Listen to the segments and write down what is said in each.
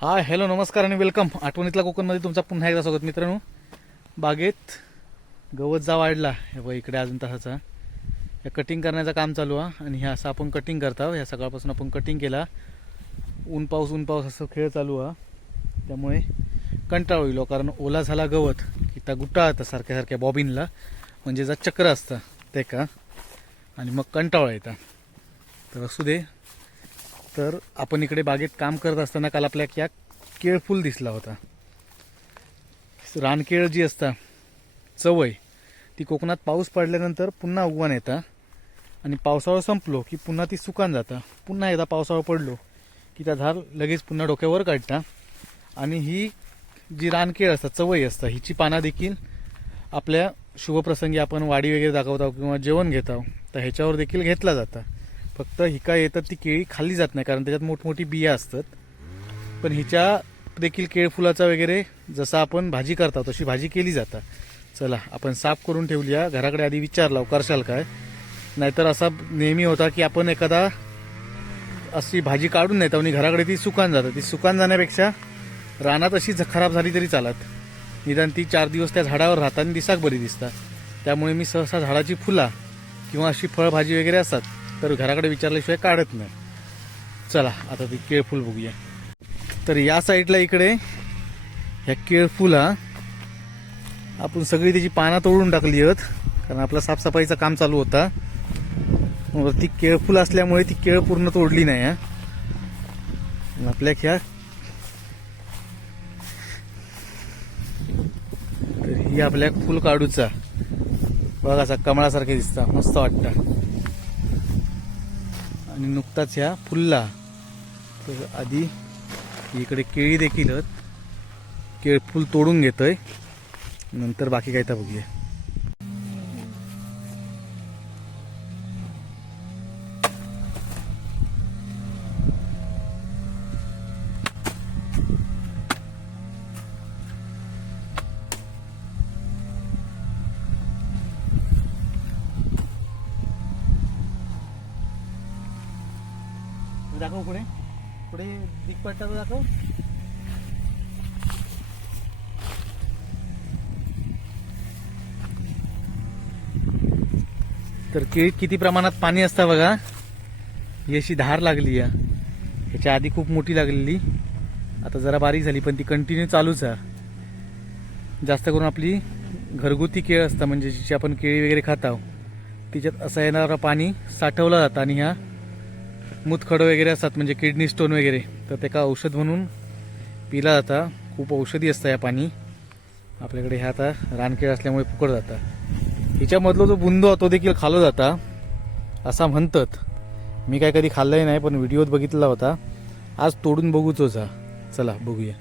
हा हॅलो नमस्कार आणि वेलकम आठवणीतला कोकणमध्ये तुमचा पुन्हा एकदा स्वागत मित्रांनो. बागेत गवत जा वाढला. हे बघ इकडे अजून तसाचा. या कटिंग करण्याचं काम चालू आहे आणि हे असं आपण कटिंग करतो हो. ह्या सकाळपासून आपण कटिंग केला. ऊन पाऊस ऊन पाऊस असं खेळ चालू आहे त्यामुळे कंटाळ होईल कारण ओला झाला गवत की त्या गुट्टा सारख्या सारख्या बॉबिनला म्हणजे जा चक्र असतं ते का? आणि मग कंटाळा येतं. तर असू दे. तर आपण इकडे बागेत काम करत असताना काल आपल्या या केळफूल दिसला होता. रानकेळ जी असता चवय ती कोकणात पाऊस पडल्यानंतर पुन्हा उगवण येतं आणि पावसाळा संपलो की पुन्हा ती सुकान जातं. पुन्हा एकदा पावसाळा पडलो की त्या झाड लगेच पुन्हा डोक्यावर काढता. आणि ही जी रानकेळ असतात चवई असतात हिची पाना देखील आपल्या शुभप्रसंगी आपण वाडी वगैरे दाखवतो किंवा जेवण घेतो तर ह्याच्यावर देखील घेतला जातं. फक्त ही काय येतात ती केळी खाल्ली जात नाही कारण त्याच्यात मोठमोठी बिया असतात. पण हिच्या देखील केळफुलाचा वगैरे जसा आपण भाजी करता तशी भाजी केली जातात चला आपण साफ करून ठेवली घराकडे आधी विचारला करशाल काय? नाहीतर असा नेहमी होता की आपण एखादा अशी भाजी काढून नाही आणि घराकडे ती सुकान जातं. ती सुकान जाण्यापेक्षा रानात अशी खराब झाली तरी चालत. निदान ती चार दिवस त्या झाडावर राहतात आणि दिसाक बरी दिसतात. त्यामुळे मी सहसा झाडाची फुला किंवा अशी फळभाजी वगैरे असतात तर घराकडे विचारल्याशिवाय काढत नाही. चला आता ती केळफूल बघूया. तर या साईडला इकडे ह्या केळफुला आपण सगळी त्याची पानं तोडून टाकली आहेत कारण आपला साफसफाईचं काम चालू होता. मग ती केळफुल असल्यामुळे ती केळ पूर्ण तोडली नाही हा. आपल्या ह्या तर ही आपल्या फुल काढूचा. बघा असा कमळासारखे दिसता मस्त वाटतं. आणि नुकताच ह्या फुलला. तर आधी इकडे केळी देखील आहेत. केळ फुल तोडून घेतोय. नंतर बाकी काय तर बघूया. दाखव पुढे. पुढे दिगपट्टा दाखव. तर केळीत किती प्रमाणात पाणी असतं बघा? ही अशी धार लागली आहे. ह्याच्या आधी खूप मोठी लागलेली. आता जरा बारीक झाली पण ती कंटिन्यू चालूच आहे. जास्त करून आपली घरगुती केळ असतं म्हणजे जिची आपण केळी वगैरे खाताव तिच्यात असं येणारं पाणी साठवलं जातं आणि ह्या मूतखडं वगैरे असतात म्हणजे किडनी स्टोन वगैरे तर ते का औषध म्हणून पिला जाता. खूप औषधी असतं या पाणी. आपल्याकडे ह्या आता रानकेळ असल्यामुळे फुकट जातं. हिच्यामधला जो बुंदो तो देखील खालो जाता असा म्हणतात. मी काय कधी खाल्लंही नाही पण व्हिडिओत बघितला होता. आज तोडून बघूच होता चला बघूया.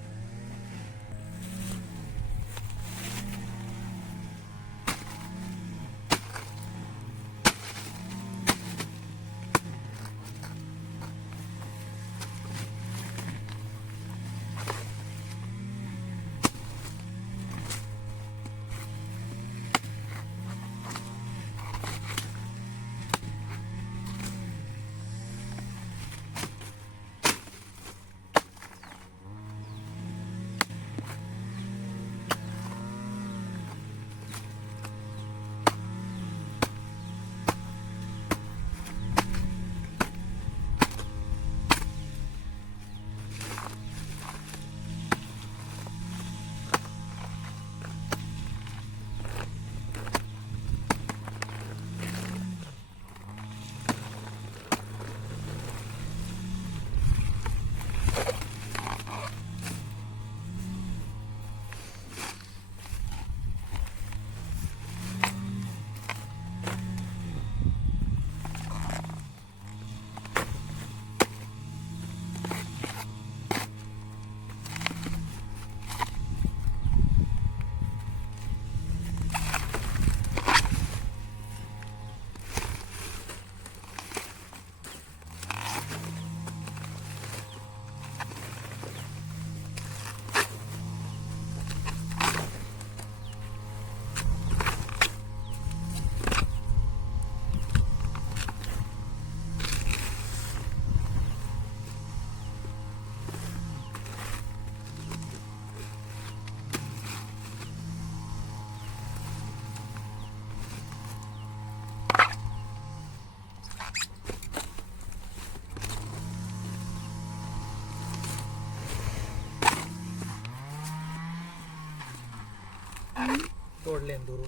तोडले दुरू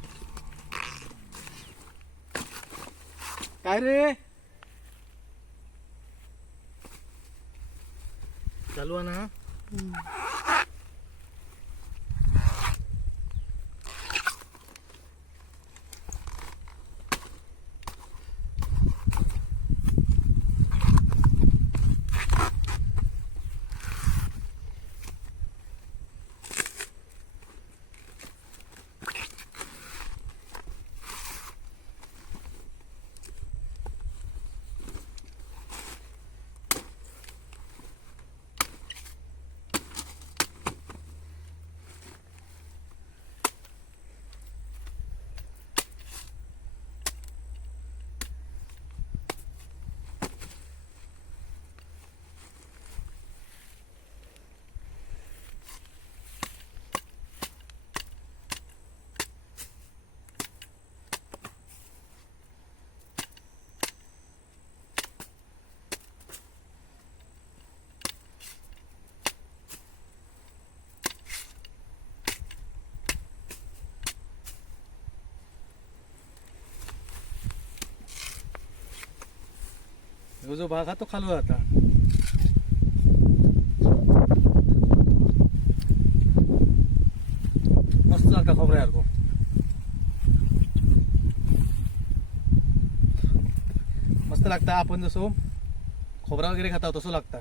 काय रे? चालू आहे ना? तो जो भाग हा तो खालवा आता मस्त लागता खोबऱ्यासारखं मस्त लागता आपण जसं खोबरा वगैरे खाता तसं लागता.